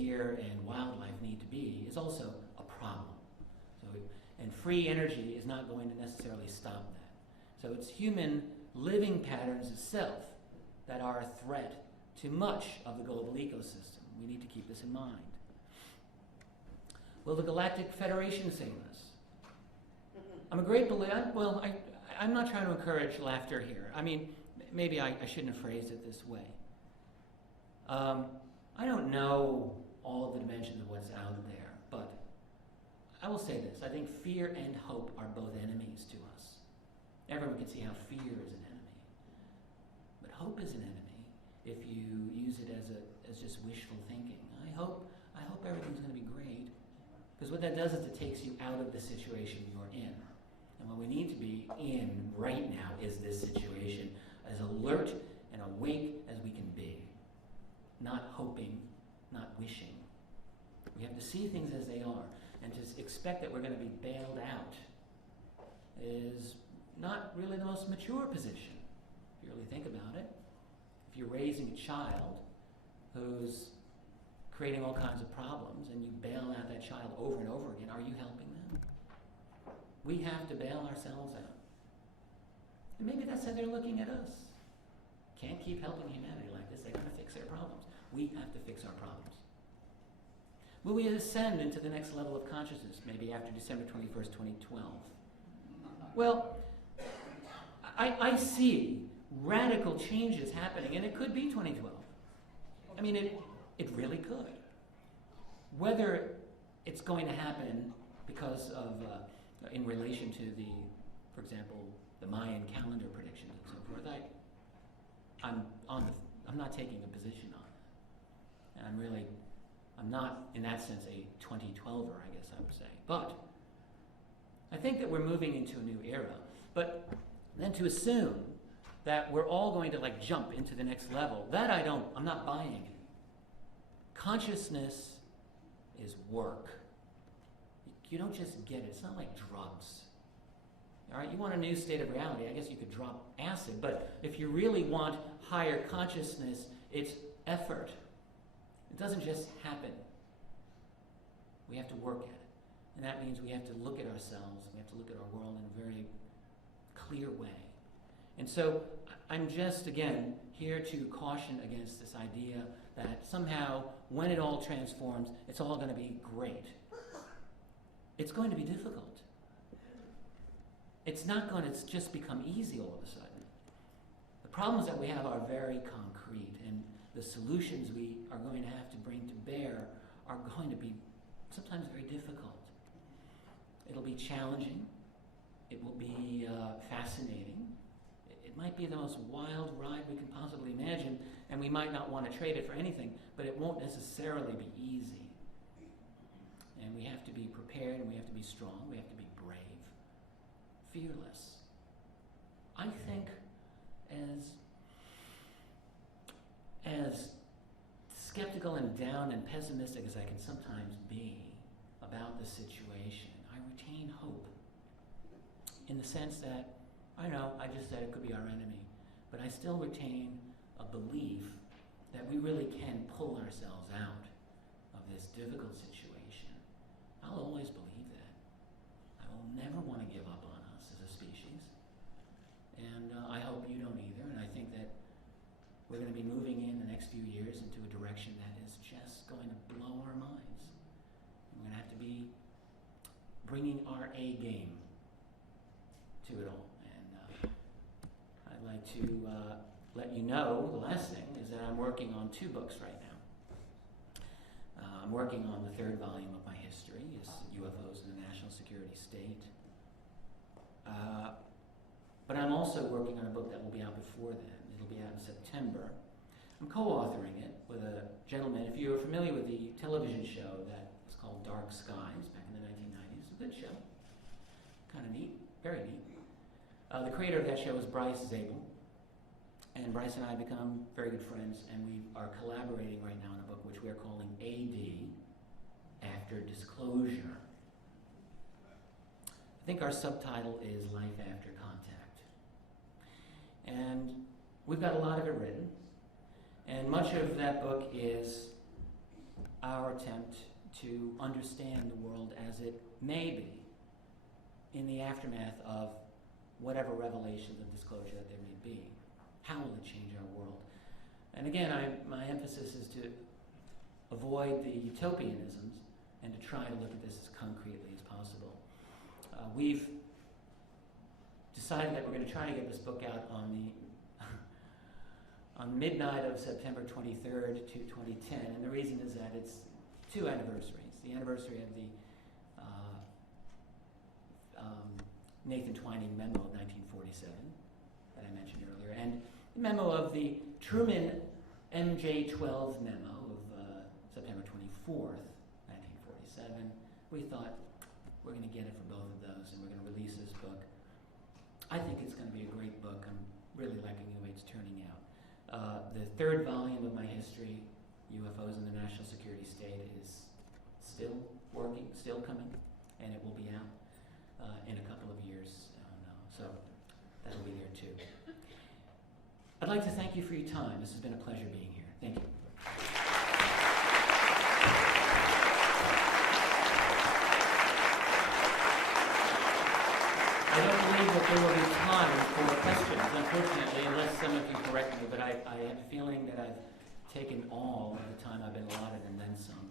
deer and wildlife need to be is also a problem. And free energy is not going to necessarily stop that. So it's human living patterns itself that are a threat to much of the global ecosystem. We need to keep this in mind. Will the Galactic Federation save us? I'm a great believer. Well, I'm not trying to encourage laughter here. I mean, maybe I shouldn't have phrased it this way. I don't know all of the dimensions of what's out there, but I will say this. I think fear and hope are both enemies to us. Everyone can see how fear is an enemy. But hope is an enemy if you use it as just wishful thinking. I hope everything's going to be great. Because what that does is it takes you out of the situation you're in. And what we need to be in right now is this situation, as alert and awake as we can be. Not hoping, not wishing. We have to see things as they are. And to expect that we're going to be bailed out is not really the most mature position, if you really think about it. If you're raising a child who's creating all kinds of problems and you bail out that child over and over again, are you helping them? We have to bail ourselves out. And maybe that's how they're looking at us. Can't keep helping humanity like this. They're going to fix their problems. We have to fix our problems. Will we ascend into the next level of consciousness, maybe after December 21st, 2012? Well, I see radical changes happening, and it could be 2012. I mean, it really could. Whether it's going to happen because of, in relation to the, for example, the Mayan calendar predictions and so forth, I'm not taking a position on it. And I'm not, in that sense, a 2012er, I guess I would say. But I think that we're moving into a new era. But then to assume that we're all going to jump into the next level, that I'm not buying it. Consciousness is work. You don't just get it. It's not like drugs. All right, you want a new state of reality, I guess you could drop acid, but if you really want higher consciousness, it's effort. It doesn't just happen. We have to work at it. And that means we have to look at ourselves, we have to look at our world in a very clear way. And so I'm just, again, here to caution against this idea that somehow, when it all transforms, it's all going to be great. It's going to be difficult. It's not going to just become easy all of a sudden. The problems that we have are very concrete, and the solutions we are going to have to bring to bear are going to be sometimes very difficult. It'll be challenging. It will be fascinating. It might be the most wild ride we can possibly imagine, and we might not want to trade it for anything, but it won't necessarily be easy. And we have to be prepared, and we have to be strong, we have to be brave, fearless. I think as skeptical and down and pessimistic as I can sometimes be about the situation, I retain hope in the sense that, I know, I just said it could be our enemy, but I still retain a belief that we really can pull ourselves out of this difficult situation. I'll always believe that. I will never want to give up on us as a species. And I hope you don't either. And I think that we're going to be moving in the next few years into a direction that is just going to blow our minds. We're going to have to be bringing our A game to it all. And I'd like to let you know, the last thing is that I'm working on 2 books right now. I'm working on the 3rd volume of my history, is UFOs and the National Security State. But I'm also working on a book that will be out before then. It'll be out in September. I'm co-authoring it with a gentleman. If you're familiar with the television show that was called Dark Skies back in the 1990s, a good show. Kind of neat, very neat. The creator of that show is Bryce Zabel. And Bryce and I have become very good friends, and we are collaborating right now on a book which we are calling AD, After Disclosure. I think our subtitle is Life After Contact. And we've got a lot of it written, and much of that book is our attempt to understand the world as it may be in the aftermath of whatever revelations of disclosure that there may be. How will it change our world? And again, my emphasis is to avoid the utopianisms and to try to look at this as concretely as possible. We've decided that we're going to try to get this book out on midnight of September 23rd to 2010, and the reason is that it's two anniversaries. The anniversary of the Nathan Twining memo of 1947 that I mentioned earlier, and the memo of the Truman MJ-12 memo of September 24th, 1947. We thought we're going to get it for both of those, and we're going to release this book. I think it's going to be a great book. I'm really liking the way it's turning out. The third volume of my history, UFOs in the National Security State, is still working, still coming, and it will be out in a couple of years now. So that'll be there too. I'd like to thank you for your time. This has been a pleasure being here. Thank you. I don't believe that there will be time for questions, unfortunately, unless some of you correct me, but I have a feeling that I've taken all of the time I've been allotted and then some.